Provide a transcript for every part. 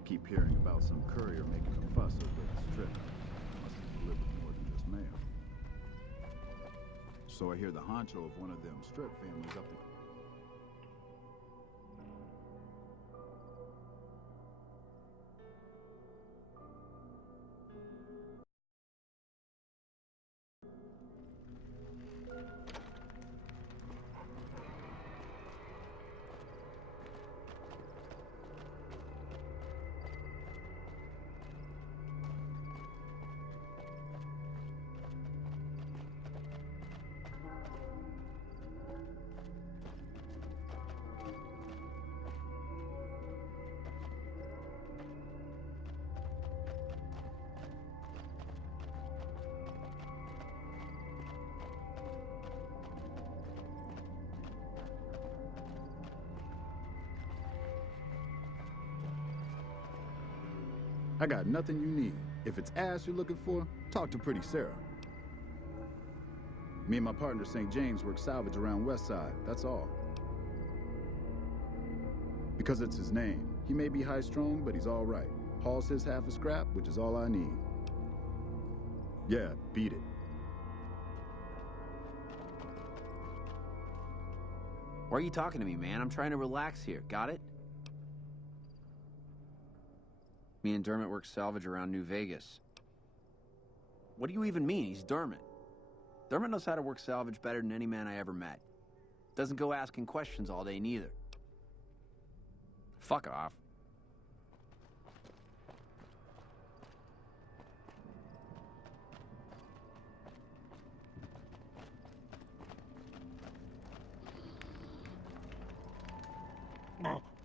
I keep hearing about some courier making a fuss over at the strip. Must have delivered more than just mail. So I hear the honcho of one of them strip families up in... I got nothing you need. If it's ass you're looking for, talk to Pretty Sarah. Me and my partner St. James work salvage around Westside, that's all. Because it's his name. He may be high-strung, but he's all right. Hauls his half a scrap, which is all I need. Yeah, beat it. Why are you talking to me, man? I'm trying to relax here. Got it? Me and Dermot work salvage around New Vegas. What do you even mean? He's Dermot. Dermot knows how to work salvage better than any man I ever met. Doesn't go asking questions all day, neither. Fuck off.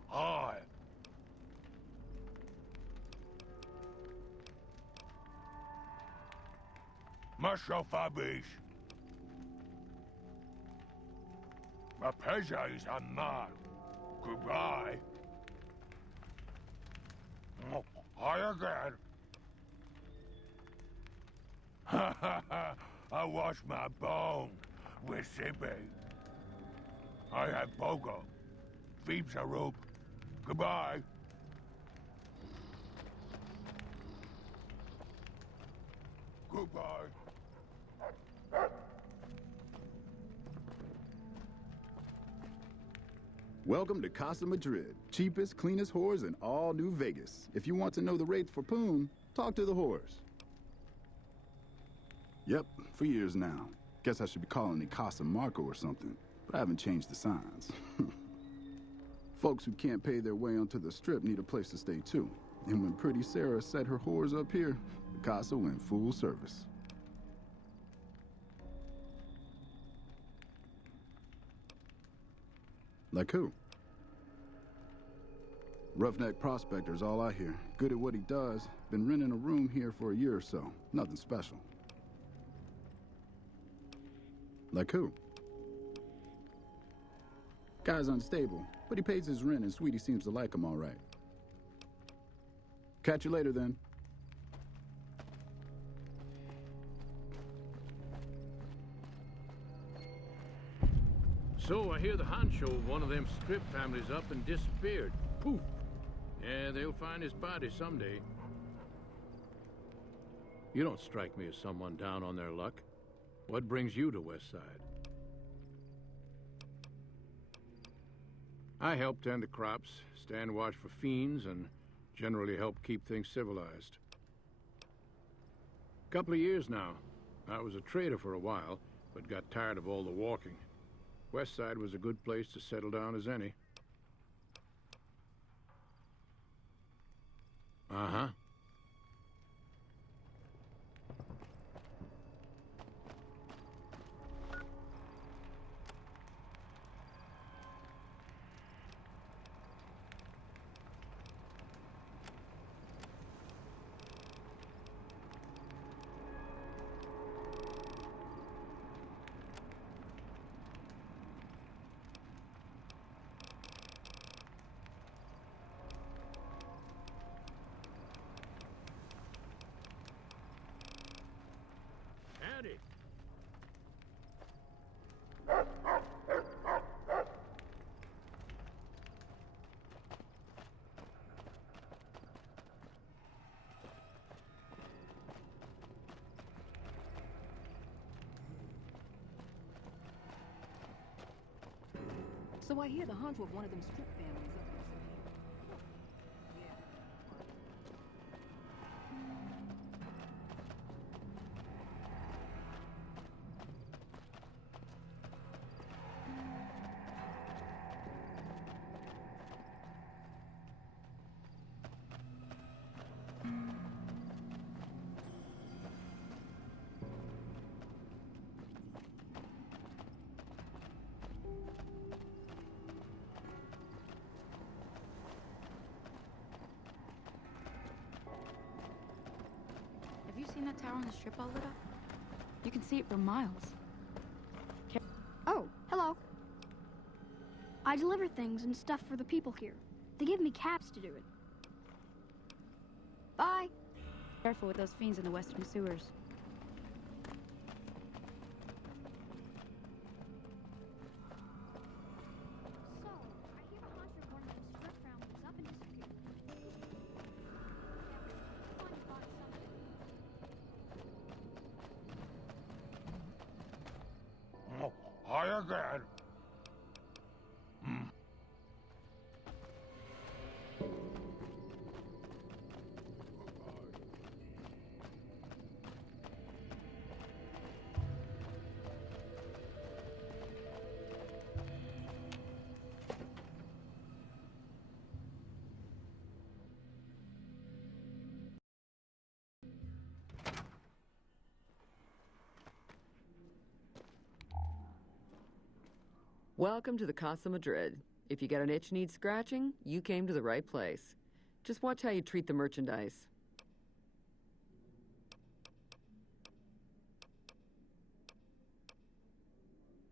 Hi. Myself Abish. My pleasure is unmarked. Goodbye. Hi again. Ha ha ha! I wash my bone with Sippy. I have Pogo. Phoebes a rope. Goodbye. Goodbye. Welcome to Casa Madrid. Cheapest, cleanest whores in all New Vegas. If you want to know the rates for poon, talk to the whores. Yep, for years now. Guess I should be calling it Casa Marco or something, but I haven't changed the signs. Folks who can't pay their way onto the strip need a place to stay too. And when Pretty Sarah set her whores up here, the Casa went full service. Like who? Roughneck prospector's all I hear. Good at what he does. Been renting a room here for a year or so. Nothing special. Like who? Guy's unstable, but he pays his rent and Sweetie seems to like him all right. Catch you later then. So I hear the honcho of one of them strip families up and disappeared. Poof. Yeah, they'll find his body someday. You don't strike me as someone down on their luck. What brings you to Westside? I help tend the crops, stand watch for fiends, and generally help keep things civilized. Couple of years now. I was a trader for a while, but got tired of all the walking. Westside was a good place to settle down as any. Uh-huh. So I hear the hunter of one of them strip families up in Have you seen that tower on the strip all lit up? You can see it for miles. Oh, hello. I deliver things and stuff for the people here. They give me caps to do it. Bye. Careful with those fiends in the western sewers. So, I hear the hunter of one of them strip families up in Disappear. Find something. Oh, hi again. Welcome to the Casa Madrid. If you got an itch needs scratching, you came to the right place. Just watch how you treat the merchandise.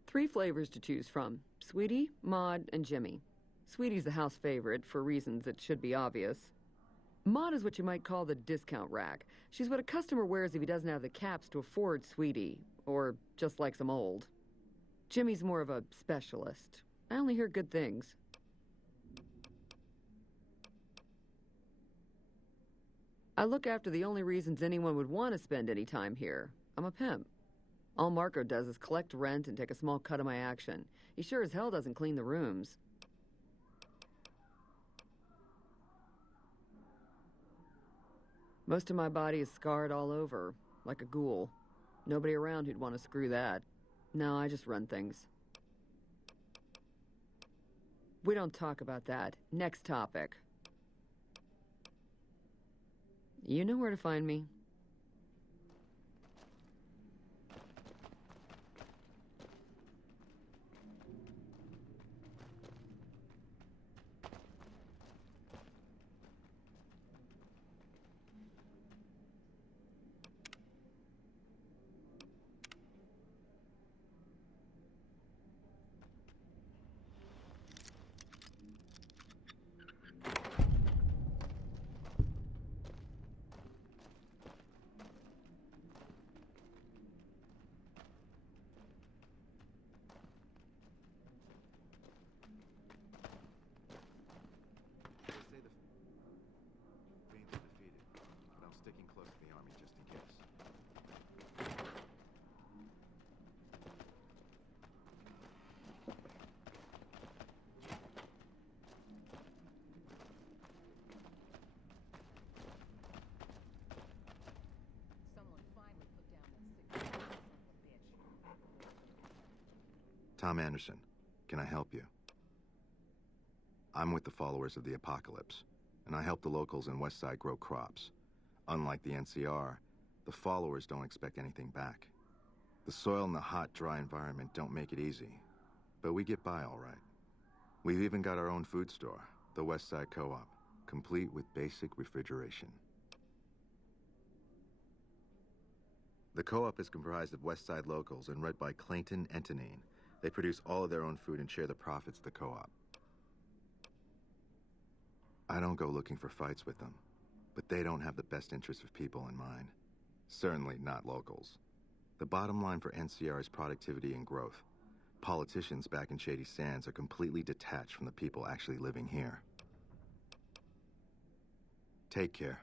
Three flavors to choose from: Sweetie, Maud, and Jimmy. Sweetie's the house favorite for reasons that should be obvious. Maud is what you might call the discount rack. She's what a customer wears if he doesn't have the caps to afford Sweetie, or just likes them old. Jimmy's more of a specialist. I only hear good things. I look after the only reasons anyone would want to spend any time here. I'm a pimp. All Marco does is collect rent and take a small cut of my action. He sure as hell doesn't clean the rooms. Most of my body is scarred all over, like a ghoul. Nobody around who'd want to screw that. No, I just run things. We don't talk about that. Next topic. You know where to find me. Tom Anderson, can I help you? I'm with the followers of the apocalypse, and I help the locals in Westside grow crops. Unlike the NCR, the followers don't expect anything back. The soil and the hot, dry environment don't make it easy, but we get by all right. We've even got our own food store, the Westside Co-op, complete with basic refrigeration. The co-op is comprised of Westside locals and run by Clayton Antonine. They produce all of their own food and share the profits of the co-op. I don't go looking for fights with them, but they don't have the best interests of people in mind. Certainly not locals. The bottom line for NCR is productivity and growth. Politicians back in Shady Sands are completely detached from the people actually living here. Take care.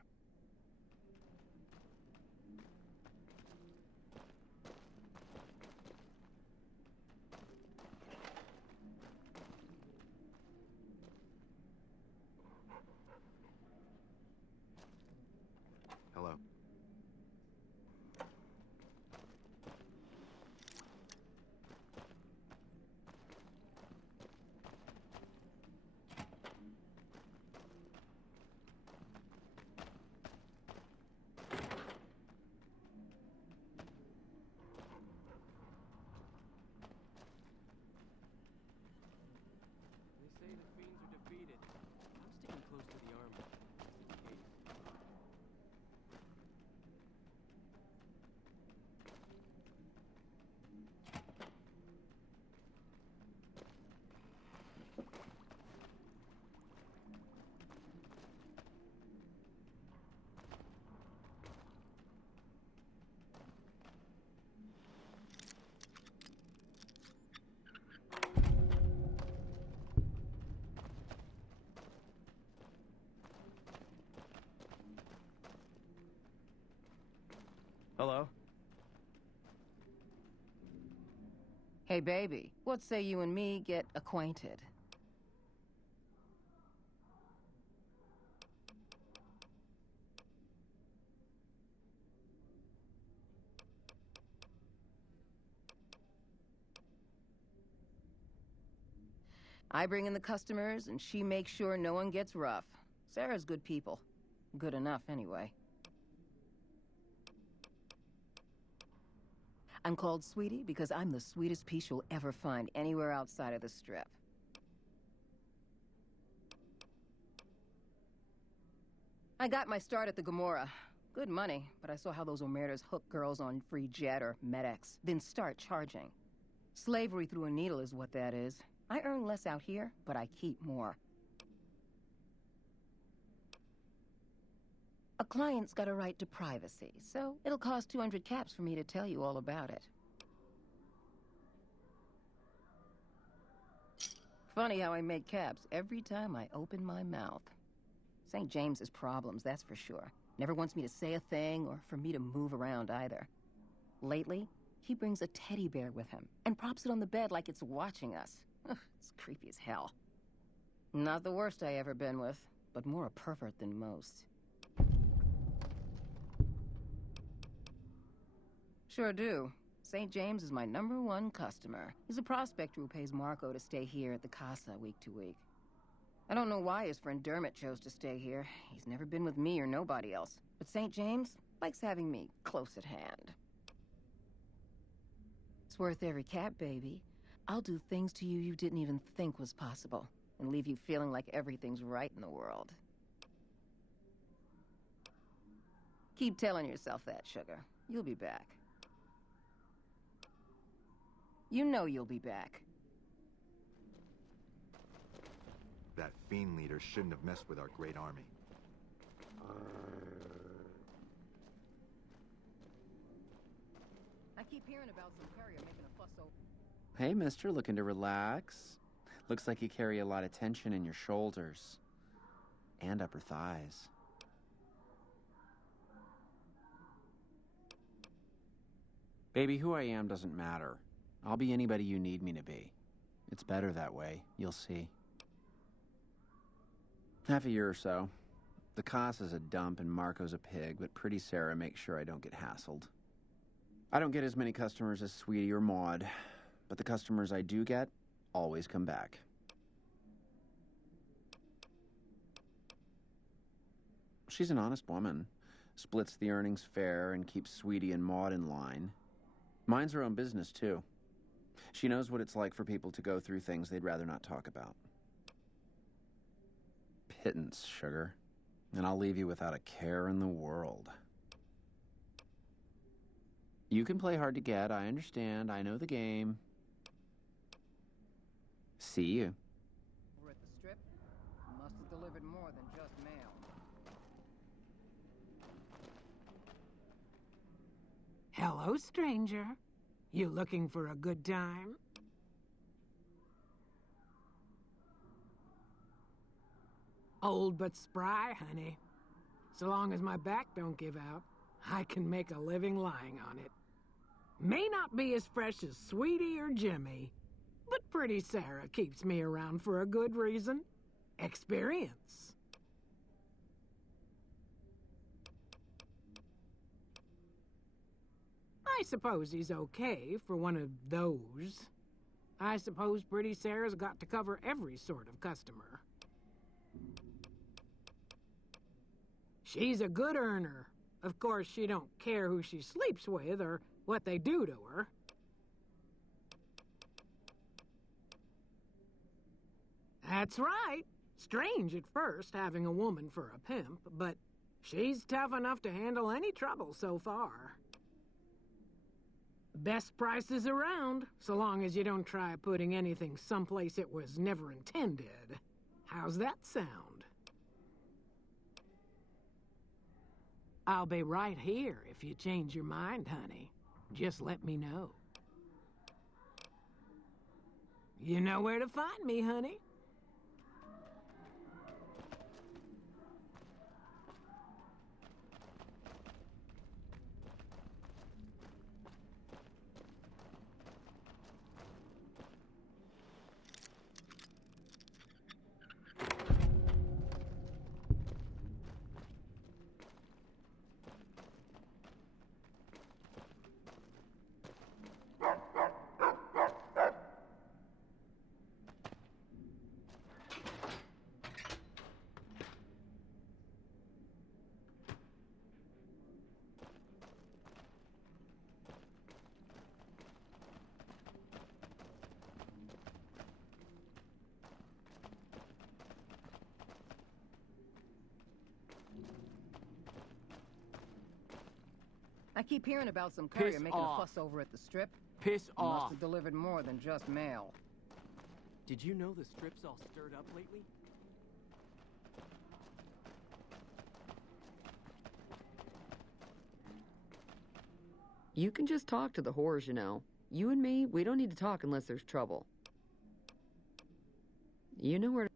Hello? Hey, baby, what say you and me get acquainted? I bring in the customers, and she makes sure no one gets rough. Sarah's good people. Good enough, anyway. I'm called Sweetie because I'm the sweetest piece you'll ever find anywhere outside of the Strip. I got my start at the Gomorrah. Good money, but I saw how those Omertas hook girls on free jet or MedX, then start charging. Slavery through a needle is what that is. I earn less out here, but I keep more. A client's got a right to privacy, so it'll cost 200 caps for me to tell you all about it. Funny how I make caps every time I open my mouth. St. James's problems, that's for sure. Never wants me to say a thing or for me to move around either. Lately, he brings a teddy bear with him and props it on the bed like it's watching us. It's creepy as hell. Not the worst I ever been with, but more a pervert than most. Sure do. St. James is my #1 customer. He's a prospector who pays Marco to stay here at the Casa week to week. I don't know why his friend Dermot chose to stay here. He's never been with me or nobody else. But St. James likes having me close at hand. It's worth every cap, baby. I'll do things to you you didn't even think was possible, and leave you feeling like everything's right in the world. Keep telling yourself that, sugar. You'll be back. You know you'll be back. That fiend leader shouldn't have messed with our great army. I keep hearing about some courier making a fuss over... Hey, mister, looking to relax? Looks like you carry a lot of tension in your shoulders. And upper thighs. Baby, who I am doesn't matter. I'll be anybody you need me to be. It's better that way, you'll see. Half a year or so. The Casa's a dump and Marco's a pig, but Pretty Sarah makes sure I don't get hassled. I don't get as many customers as Sweetie or Maud, but the customers I do get always come back. She's an honest woman. Splits the earnings fair and keeps Sweetie and Maud in line. Minds her own business, too. She knows what it's like for people to go through things they'd rather not talk about. Pittance, sugar. And I'll leave you without a care in the world. You can play hard to get, I understand. I know the game. See you. Over at the Strip, must have delivered more than just mail. Hello, stranger. You looking for a good time? Old but spry, honey. So long as my back don't give out, I can make a living lying on it. May not be as fresh as Sweetie or Jimmy, but Pretty Sarah keeps me around for a good reason. Experience. I suppose he's okay for one of those. I suppose Pretty Sarah's got to cover every sort of customer. She's a good earner. Of course, she don't care who she sleeps with or what they do to her. That's right. Strange at first, having a woman for a pimp, but she's tough enough to handle any trouble so far. Best prices around, so long as you don't try putting anything someplace it was never intended. How's that sound? I'll be right here if you change your mind, honey. Just let me know. You know where to find me, honey. I keep hearing about some courier Piss making off. a fuss over at the Strip. Piss Must off. have delivered more than just mail. Did you know the Strip's all stirred up lately? You can just talk to the whores, you know. You and me, we don't need to talk unless there's trouble. You know where to...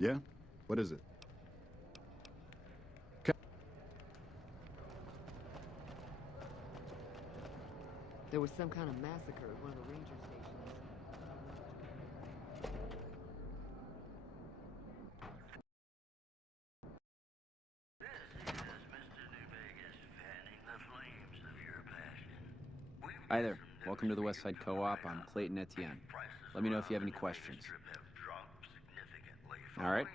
Yeah? What is it? There was some kind of massacre at one of the ranger stations. Hi there. Welcome to the Westside Co-op. I'm Clayton Etienne. Let me know if you have any questions. All right.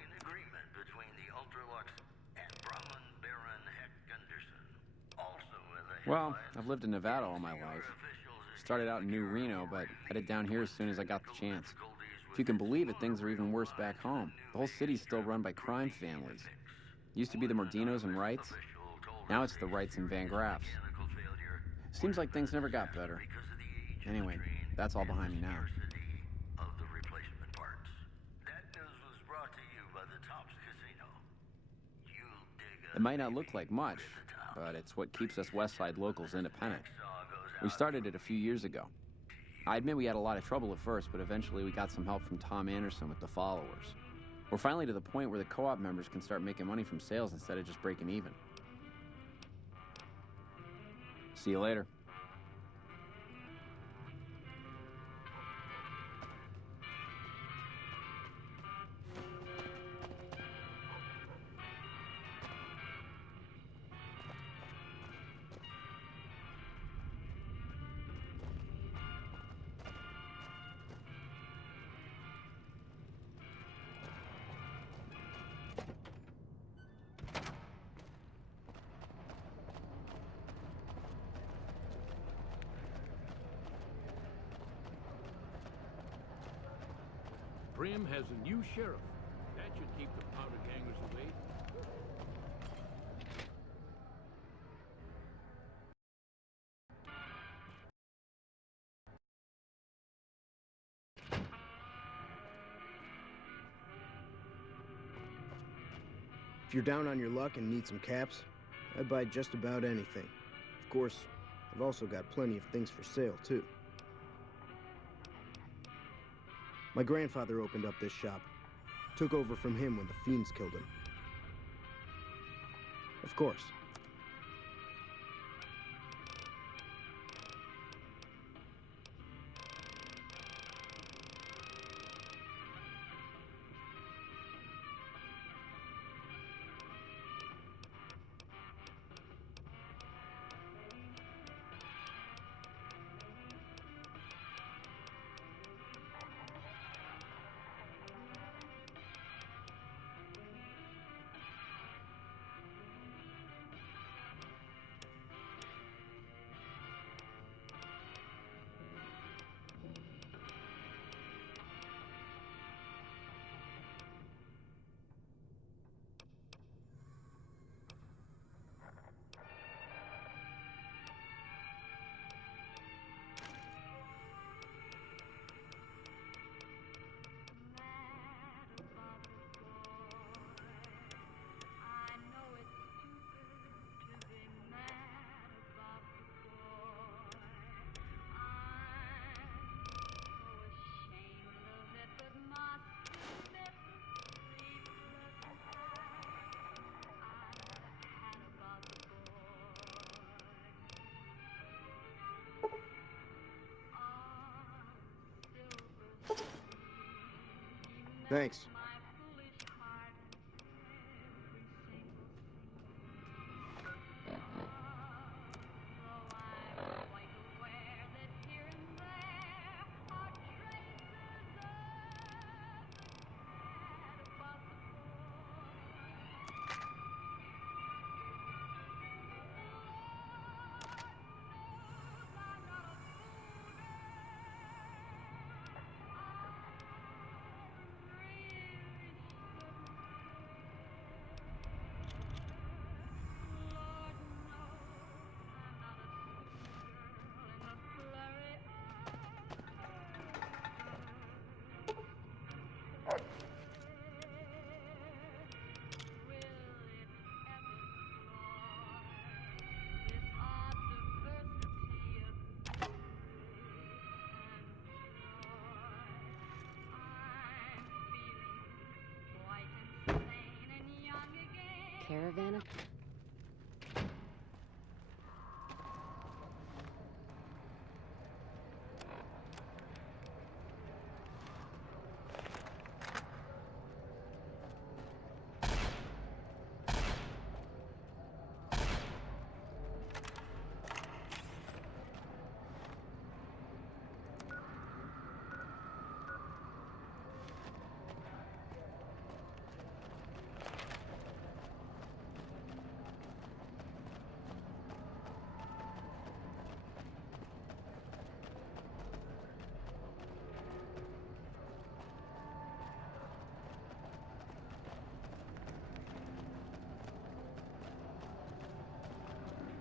Well, I've lived in Nevada all my life. Started out in New Reno, but headed down here as soon as I got the chance. If you can believe it, things are even worse back home. The whole city's still run by crime families. Used to be the Mordinos and Wrights. Now it's the Wrights and Van Graffs. Seems like things never got better. Anyway, that's all behind me now. It might not look like much, but it's what keeps us Westside locals independent. We started it a few years ago. I admit we had a lot of trouble at first, but eventually we got some help from Tom Anderson with the followers. We're finally to the point where the co-op members can start making money from sales instead of just breaking even. See you later. Brim has a new sheriff. That should keep the powder gangers away. If you're down on your luck and need some caps, I'd buy just about anything. Of course, I've also got plenty of things for sale, too. My grandfather opened up this shop. Took over from him when the fiends killed him. Of course. Thanks. Caravan of...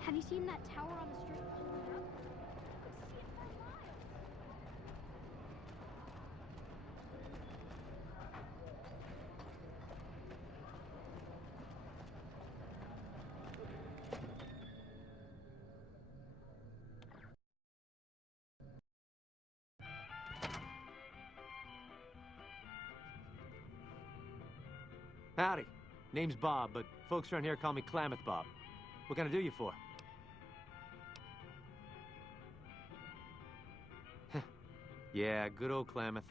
Have you seen that tower on the street holding up? You could see it for miles. Howdy. Name's Bob, but folks around here call me Klamath Bob. What can I do you for? Yeah, good old Klamath.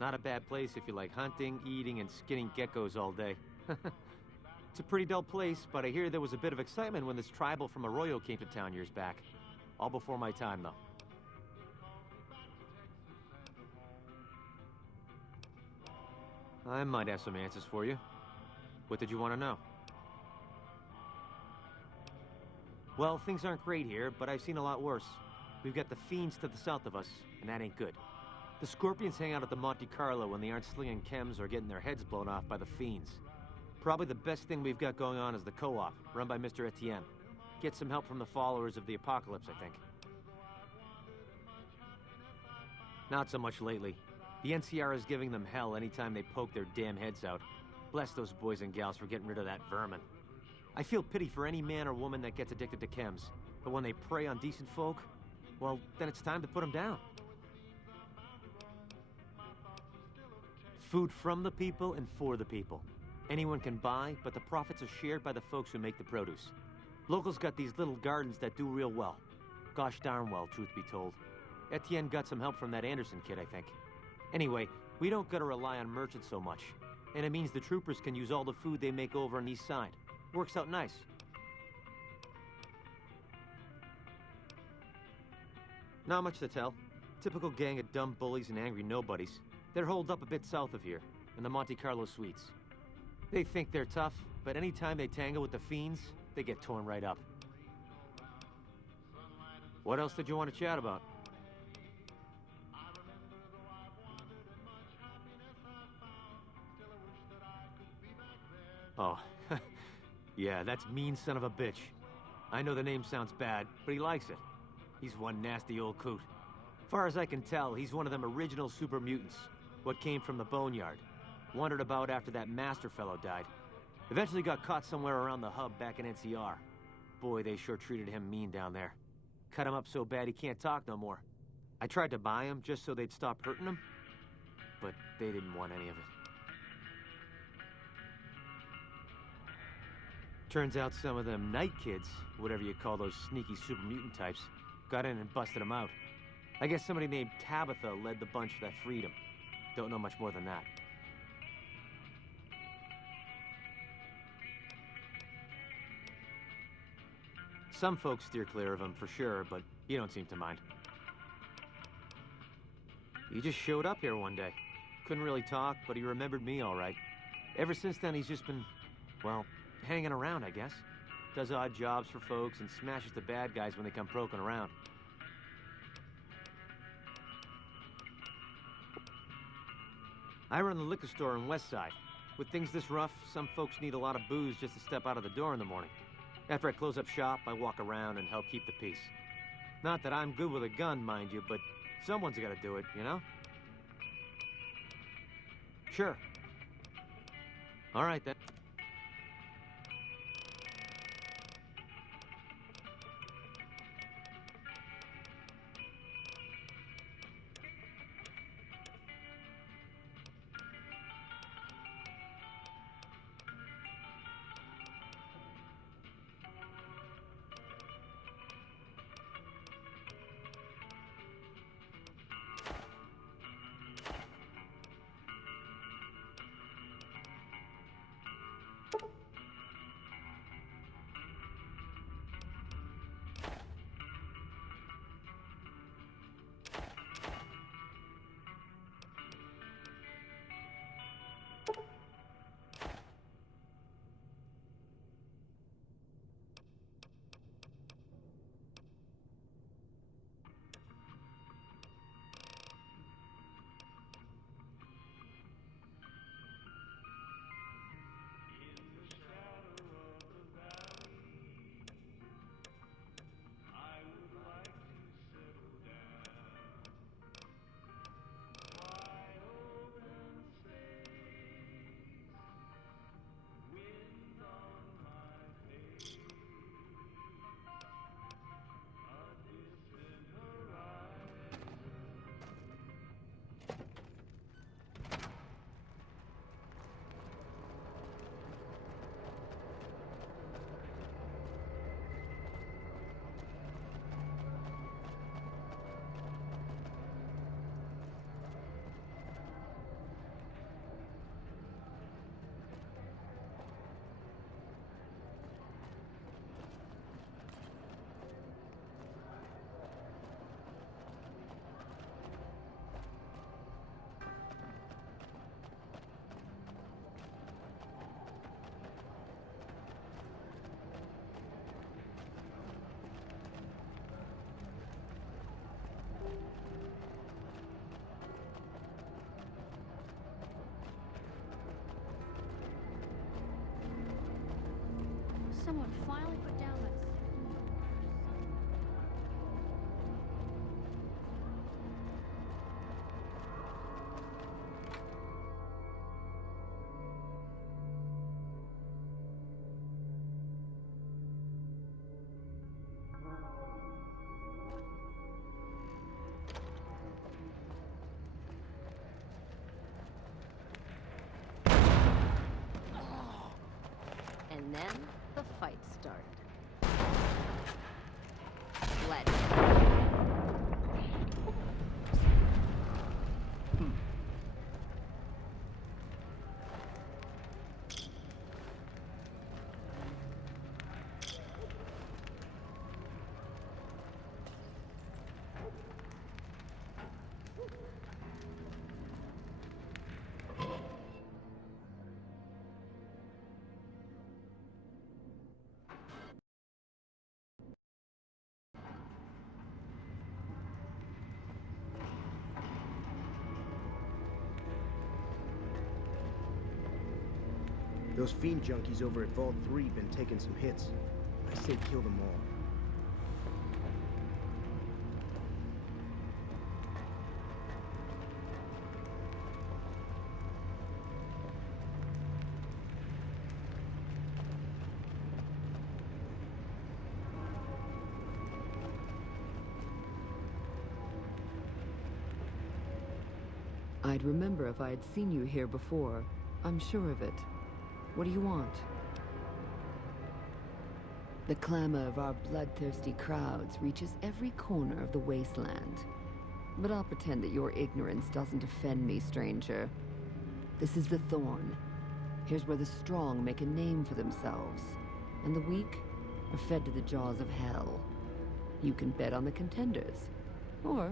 Not a bad place if you like hunting, eating, and skinning geckos all day. It's a pretty dull place, but I hear there was a bit of excitement when this tribal from Arroyo came to town years back. All before my time, though. I might have some answers for you. What did you want to know? Well, things aren't great here, but I've seen a lot worse. We've got the fiends to the south of us, and that ain't good. The Scorpions hang out at the Monte Carlo when they aren't slinging chems or getting their heads blown off by the fiends. Probably the best thing we've got going on is the co-op, run by Mr. Etienne. Get some help from the followers of the apocalypse, I think. Not so much lately. The NCR is giving them hell anytime they poke their damn heads out. Bless those boys and gals for getting rid of that vermin. I feel pity for any man or woman that gets addicted to chems, but when they prey on decent folk, well, then it's time to put them down. Food from the people and for the people. Anyone can buy, but the profits are shared by the folks who make the produce. Locals got these little gardens that do real well. Gosh darn well, truth be told. Etienne got some help from that Anderson kid, I think. Anyway, we don't gotta rely on merchants so much. And it means the troopers can use all the food they make over on the east side. Works out nice. Not much to tell. Typical gang of dumb bullies and angry nobodies. They're holed up a bit south of here, in the Monte Carlo suites. They think they're tough, but anytime they tangle with the fiends, they get torn right up. What else did you want to chat about? Oh, yeah, that's mean son of a bitch. I know the name sounds bad, but he likes it. He's one nasty old coot. Far as I can tell, he's one of them original super mutants. What came from the boneyard. Wandered about after that master fellow died. Eventually got caught somewhere around the hub back in NCR. Boy, they sure treated him mean down there. Cut him up so bad he can't talk no more. I tried to buy him just so they'd stop hurting him, but they didn't want any of it. Turns out some of them night kids, whatever you call those sneaky super mutant types, got in and busted him out. I guess somebody named Tabitha led the bunch that freed him. Don't know much more than that. Some folks steer clear of him for sure, but you don't seem to mind. He just showed up here one day. Couldn't really talk, but he remembered me all right. Ever since then, he's just been, well, hanging around, I guess. Does odd jobs for folks and smashes the bad guys when they come poking around. I run the liquor store in Westside. With things this rough, some folks need a lot of booze just to step out of the door in the morning. After I close up shop, I walk around and help keep the peace. Not that I'm good with a gun, mind you, but someone's gotta do it, you know? Sure. All right, then. Someone finally put down that... And then the fight started. Let's go. Those fiend junkies over at Vault 3 been taking some hits. I say kill them all. I'd remember if I had seen you here before. I'm sure of it. What do you want? The clamor of our bloodthirsty crowds reaches every corner of the wasteland. But I'll pretend that your ignorance doesn't offend me, stranger. This is the Thorn. Here's where the strong make a name for themselves, and the weak, or fed to the jaws of hell. You can bet on the contenders. Or,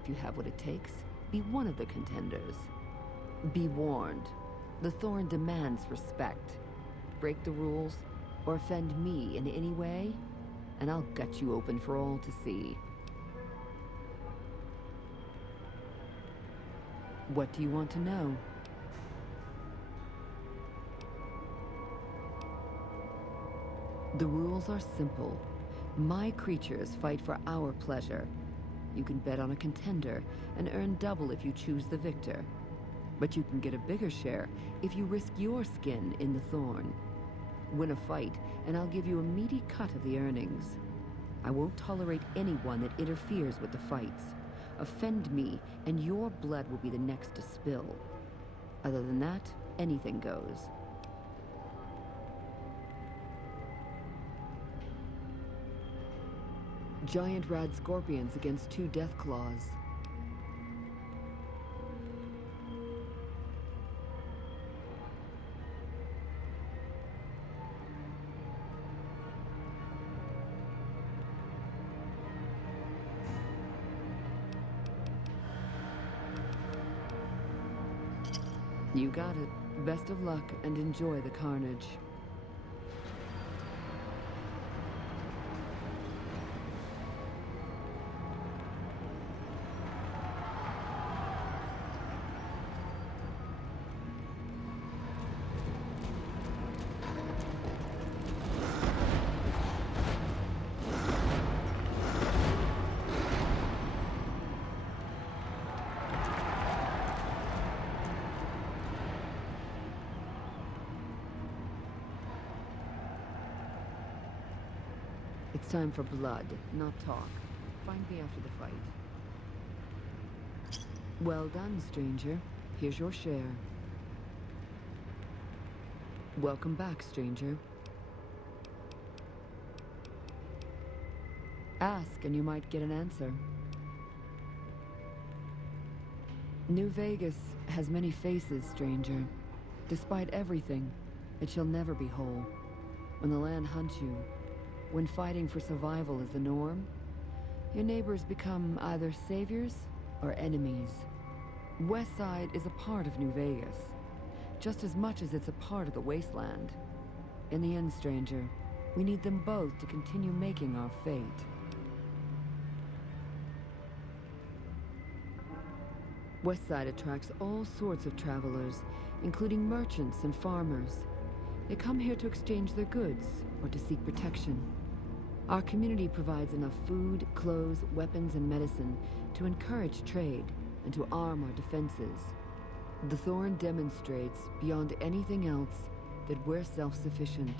if you have what it takes, be one of the contenders. Be warned. The Thorn demands respect. Break the rules, or offend me in any way, and I'll gut you open for all to see. What do you want to know? The rules are simple. My creatures fight for our pleasure. You can bet on a contender and earn double if you choose the victor. But you can get a bigger share if you risk your skin in the Thorn. Win a fight, and I'll give you a meaty cut of the earnings. I won't tolerate anyone that interferes with the fights. Offend me, and your blood will be the next to spill. Other than that, anything goes. Giant rad scorpions against 2 death claws. You got it. Best of luck and enjoy the carnage. It's time for blood, not talk. Find me after the fight. Well done, stranger. Here's your share. Welcome back, stranger. Ask and you might get an answer. New Vegas has many faces, stranger. Despite everything, it shall never be whole. When the land hunts you, when fighting for survival is the norm, your neighbors become either saviors or enemies. Westside is a part of New Vegas, just as much as it's a part of the wasteland. In the end, stranger, we need them both to continue making our fate. Westside attracts all sorts of travelers, including merchants and farmers. They come here to exchange their goods or to seek protection. Our community provides enough food, clothes, weapons, and medicine to encourage trade and to arm our defenses. The Thorn demonstrates, beyond anything else, that we're self-sufficient.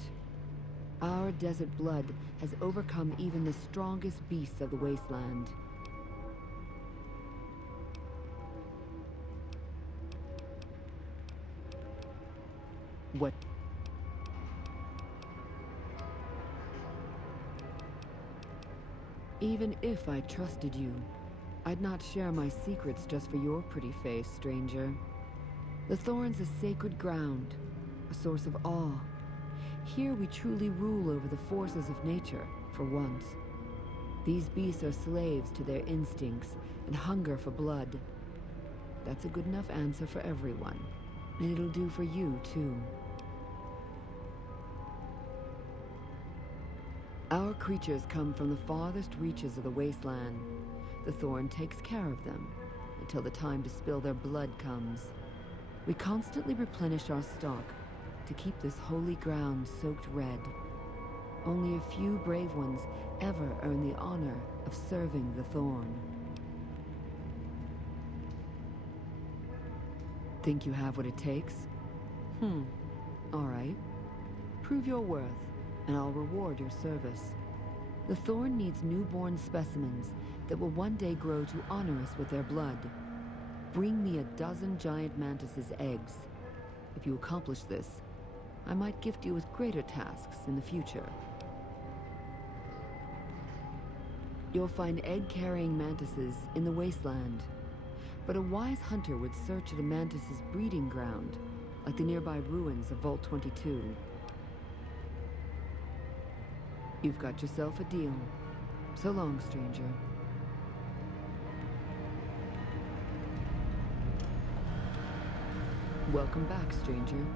Our desert blood has overcome even the strongest beasts of the wasteland. What? Even if I trusted you, I'd not share my secrets just for your pretty face, stranger. The Thorn's a sacred ground, a source of awe. Here we truly rule over the forces of nature, for once. These beasts are slaves to their instincts and hunger for blood. That's a good enough answer for everyone, and it'll do for you, too. Our creatures come from the farthest reaches of the wasteland. The Thorn takes care of them until the time to spill their blood comes. We constantly replenish our stock to keep this holy ground soaked red. Only a few brave ones ever earn the honor of serving the Thorn. Think you have what it takes? All right. Prove your worth, and I'll reward your service. The Thorn needs newborn specimens that will one day grow to honor us with their blood. Bring me 12 giant mantis's eggs. If you accomplish this, I might gift you with greater tasks in the future. You'll find egg-carrying mantises in the wasteland, but a wise hunter would search at a mantis's breeding ground, like the nearby ruins of Vault 22. You've got yourself a deal. So long, stranger. Welcome back, stranger.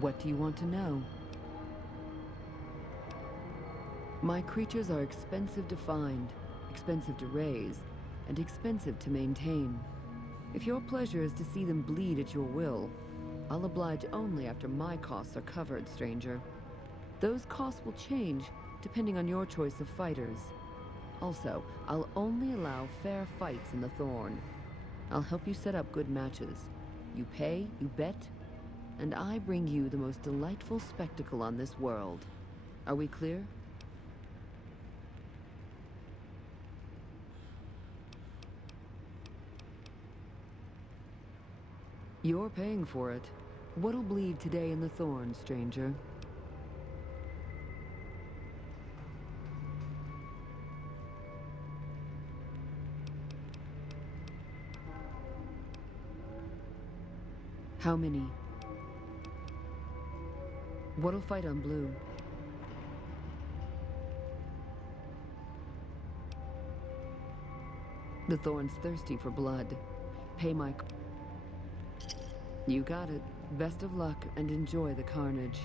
What do you want to know? My creatures are expensive to find, expensive to raise, and expensive to maintain. If your pleasure is to see them bleed at your will, I'll oblige only after my costs are covered, stranger. Those costs will change depending on your choice of fighters. Also, I'll only allow fair fights in the Thorn. I'll help you set up good matches. You pay, you bet, and I bring you the most delightful spectacle on this world. Are we clear? You're paying for it. What'll bleed today in the Thorn, stranger? How many? What'll fight on blue? The Thorn's thirsty for blood. Pay my... You got it. Best of luck and enjoy the carnage.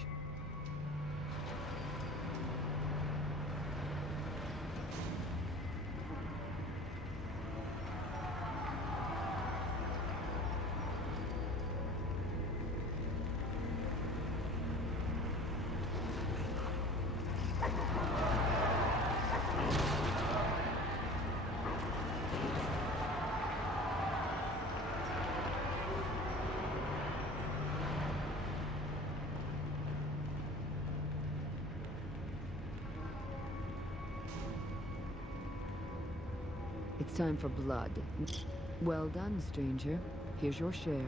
It's time for blood. Well done, stranger. Here's your share.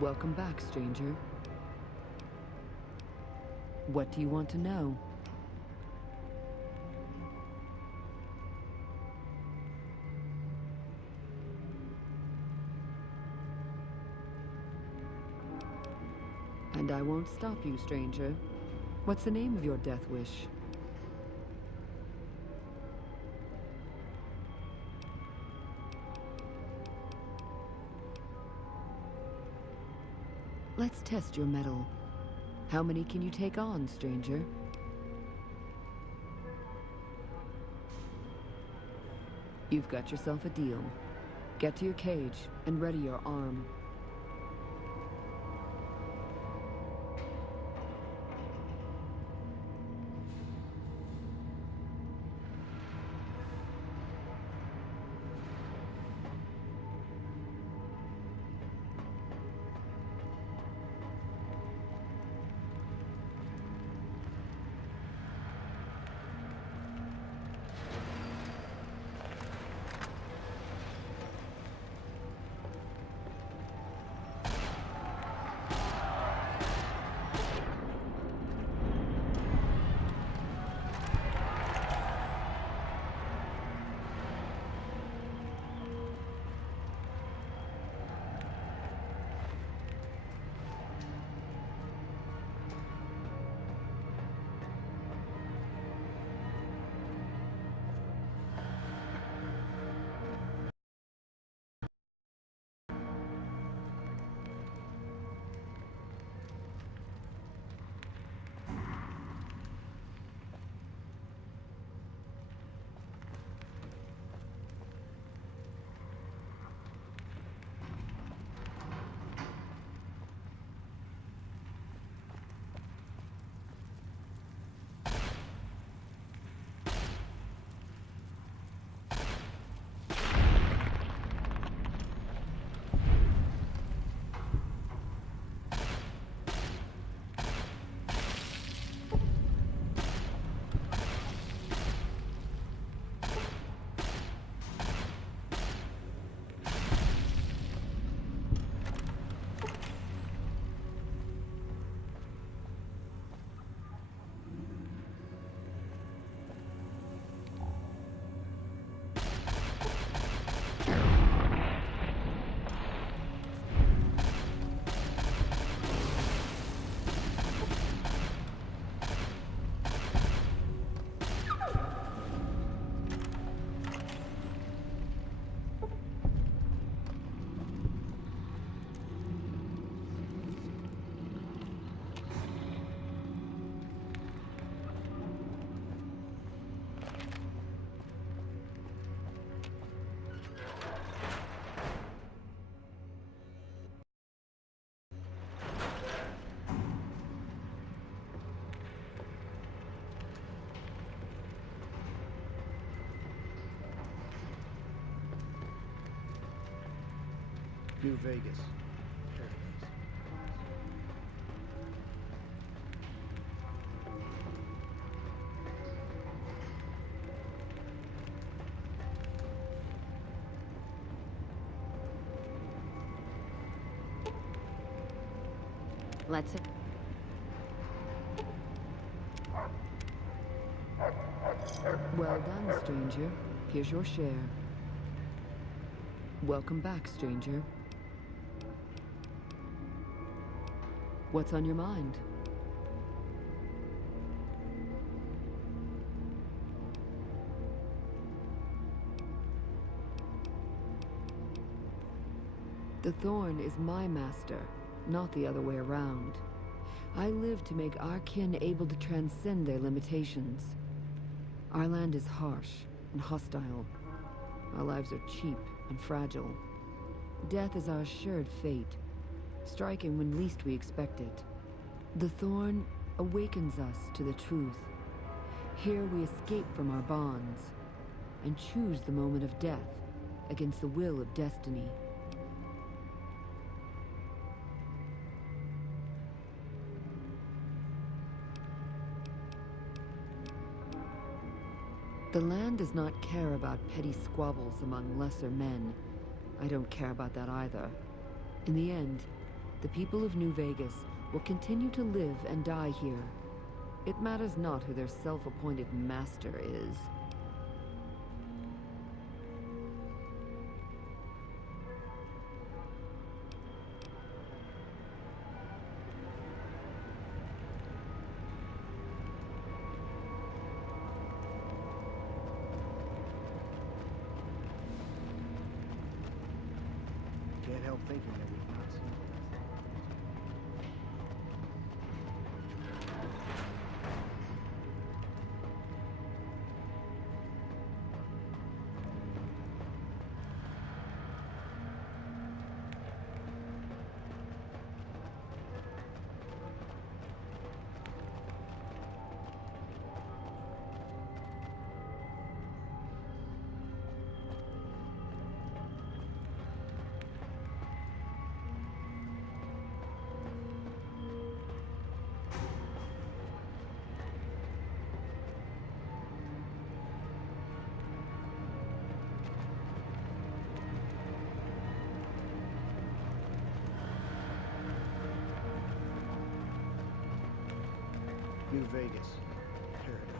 Welcome back, stranger. What do you want to know? And I won't stop you, stranger. What's the name of your death wish? Let's test your mettle. How many can you take on, stranger? You've got yourself a deal. Get to your cage and ready your arm. New Vegas. Paradise. Let's it. Well done, stranger. Here's your share. Welcome back, stranger. What's on your mind? The Thorn is my master, not the other way around. I live to make our kin able to transcend their limitations. Our land is harsh and hostile. Our lives are cheap and fragile. Death is our assured fate, striking when least we expect it. The Thorn awakens us to the truth. Here we escape from our bonds and choose the moment of death against the will of destiny. The land does not care about petty squabbles among lesser men. I don't care about that either. In the end, the people of New Vegas will continue to live and die here. It matters not who their self-appointed master is. Can't help thinking that we've not seen this. New Vegas. Paradise.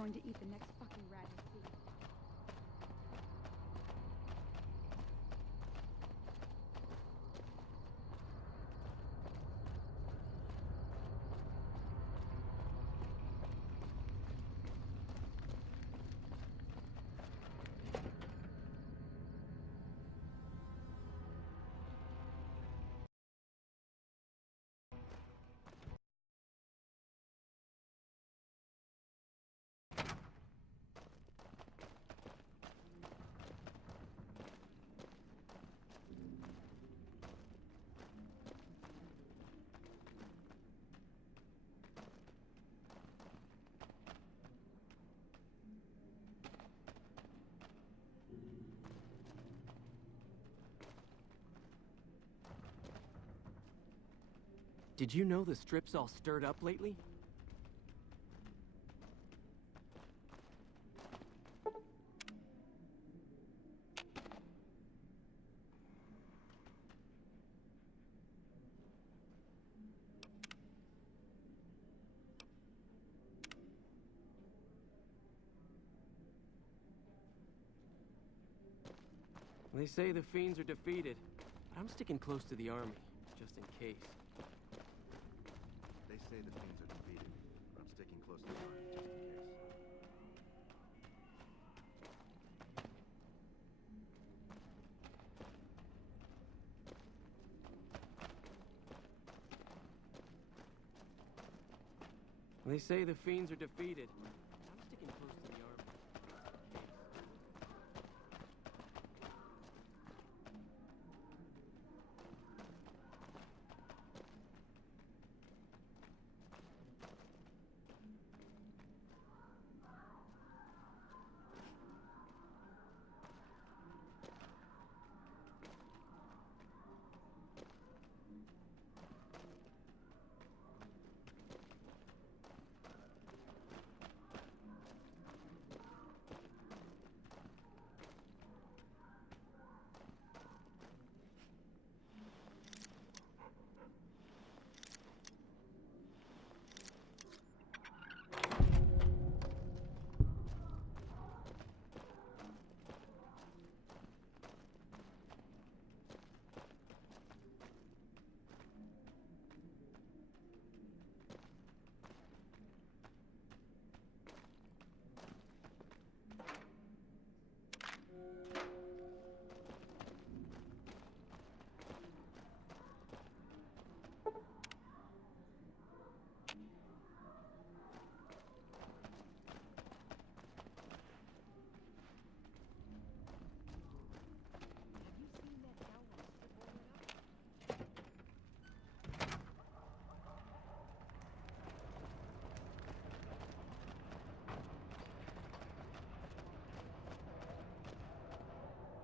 going to eat the next fucking rat I see. Did you know the strip's all stirred up lately? They say the fiends are defeated, but I'm sticking close to the army, just in case. They say the fiends are defeated, but I'm sticking close to the army just in case. They say the fiends are defeated, but I'm sticking close to the army, just in case.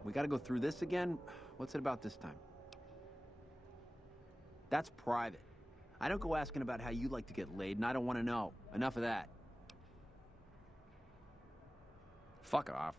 We gotta go through this again? What's it about this time? That's private. I don't go asking about how you like to get laid, and I don't want to know. Enough of that. Fuck off.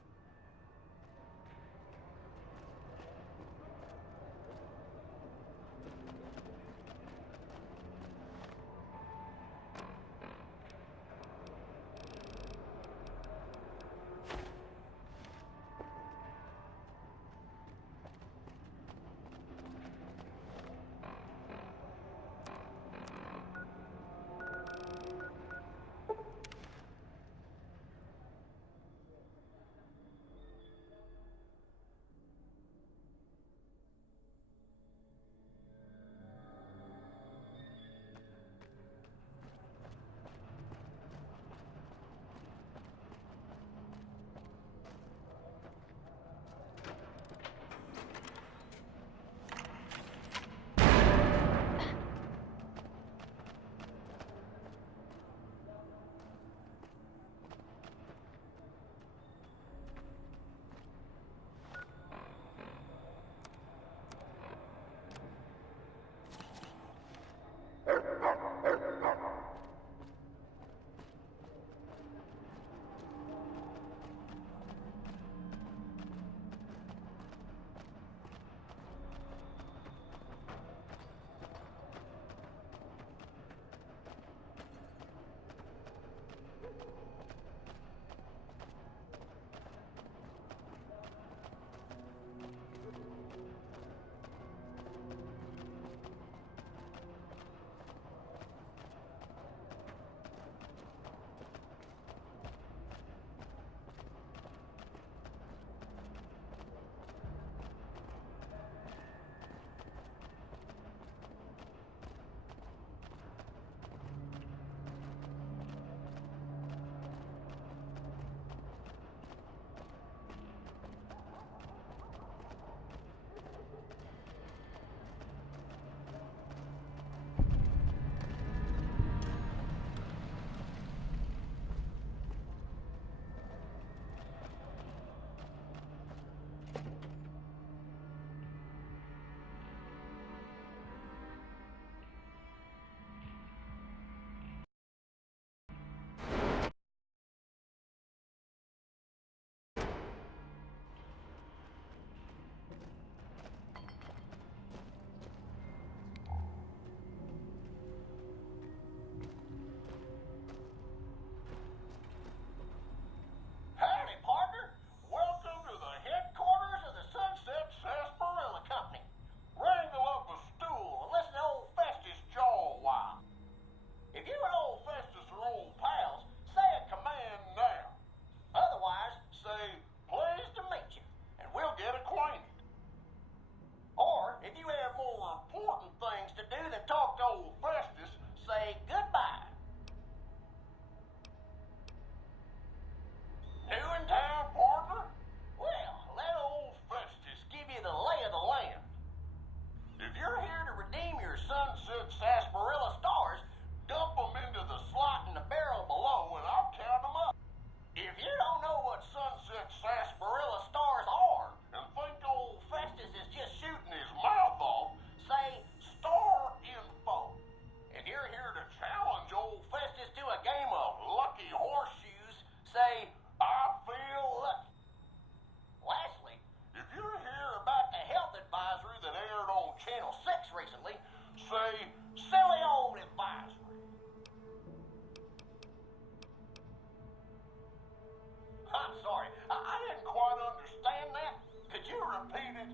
defeated?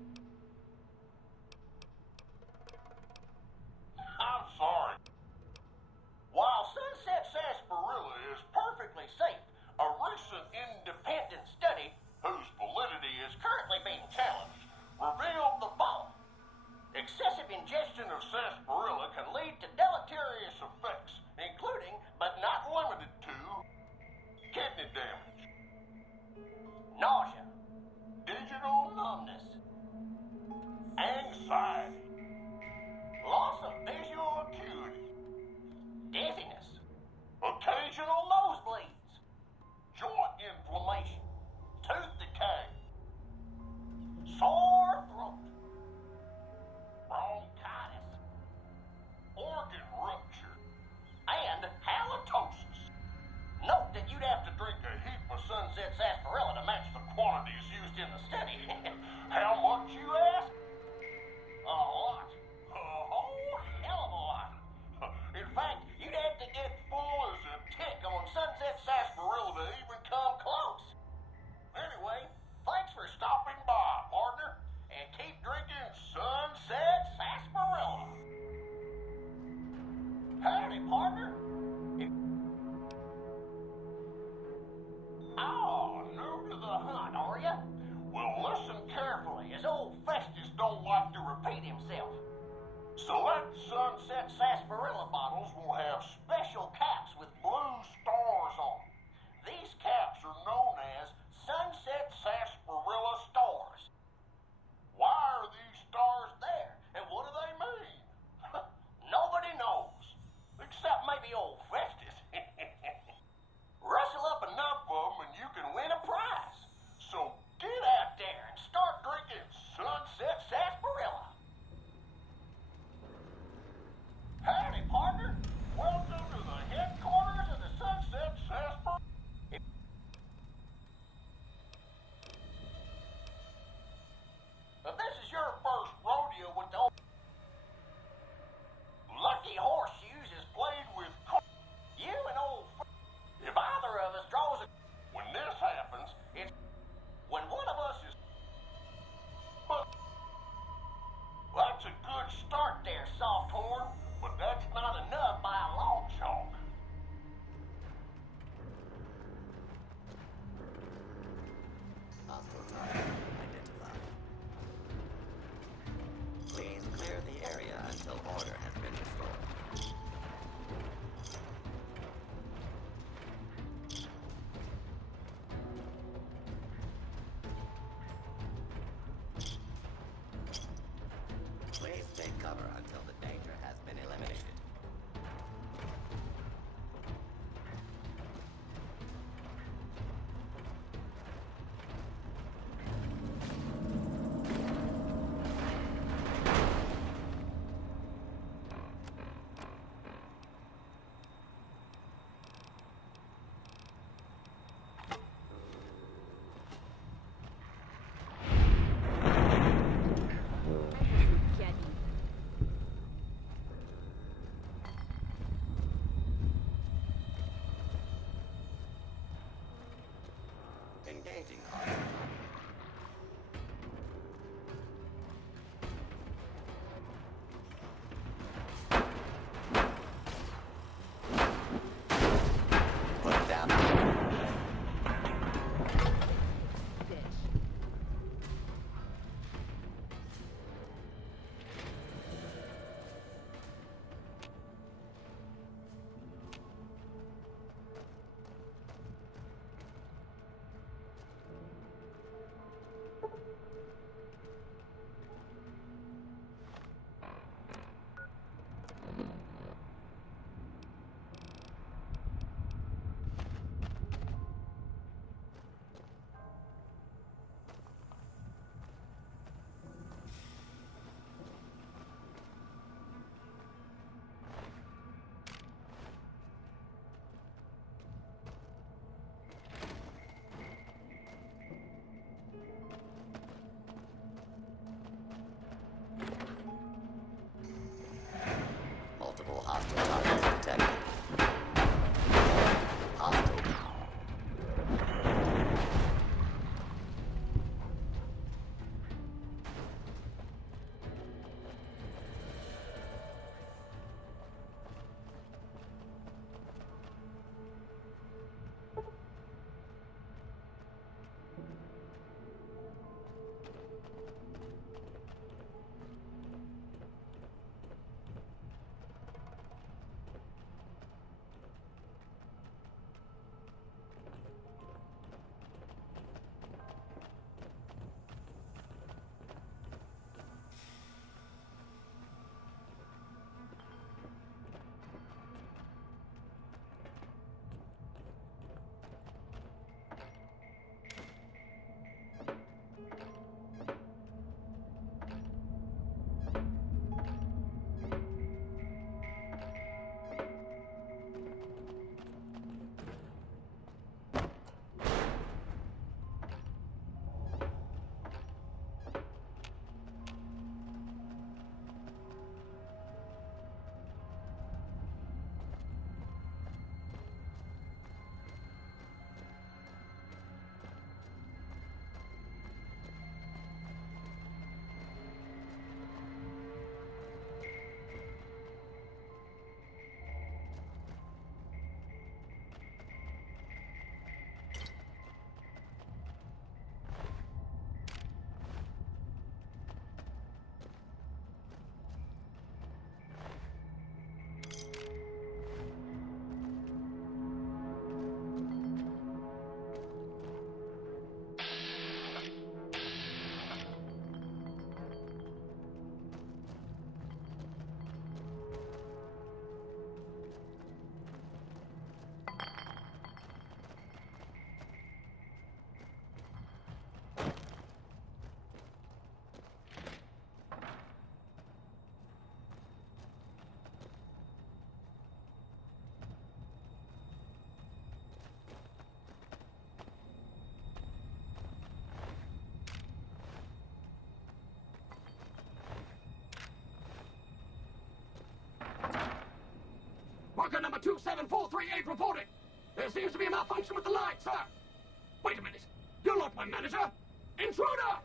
I'm sorry. While Sunset Sarsaparilla is perfectly safe, a recent independent study, whose validity is currently being challenged, revealed the following. Excessive ingestion of sarsaparilla can lead to deleterious effects, including, but not limited to, kidney damage, nausea, digital numbness, anxiety, loss of visual acuity, dizziness, occasional nosebleeds, joint inflammation, tooth decay, sore throat, bronchitis, organ rupture, and halitosis. Note that you'd have to drink a heap of Sunset Sarsaparilla to match the quantities used in the study. How much, you ask? A lot. A whole hell of a lot. In fact, you'd have to get full as a tick on Sunset Sarsaparilla to even come close. Anyway, thanks for stopping by, partner, and keep drinking Sunset Sarsaparilla. Howdy, partner. Oh, new to the hunt, are ya? Well, listen carefully, as old Festus don't like to repeat himself. Select Sunset Sarsaparilla bottles will have special caps with blue stars on them. These caps are known as Sunset Sarsaparilla stars. Why are these stars there, and what do they mean? Nobody knows, except maybe old Festus. Rustle up enough of them and you can win a prize. So get out there and start drinking Sunset Sarsaparilla. Howdy, partner. Welcome to the headquarters of the Sunset Sarsaparilla. If this is your first rodeo with the old Lucky Horseshoes is played with you and old if either of us draws a... When this happens, it's... When one of us is... But... That's a good start there, Softhorn. But that's not enough by a long chalk. Hostile target identified. Please clear the area until order has been restored. Please take cover until the danger has been eliminated. Engaging hostile target. Put down the 27438 reporting. There seems to be a malfunction with the line, sir. Wait a minute. You're not my manager. Intruder!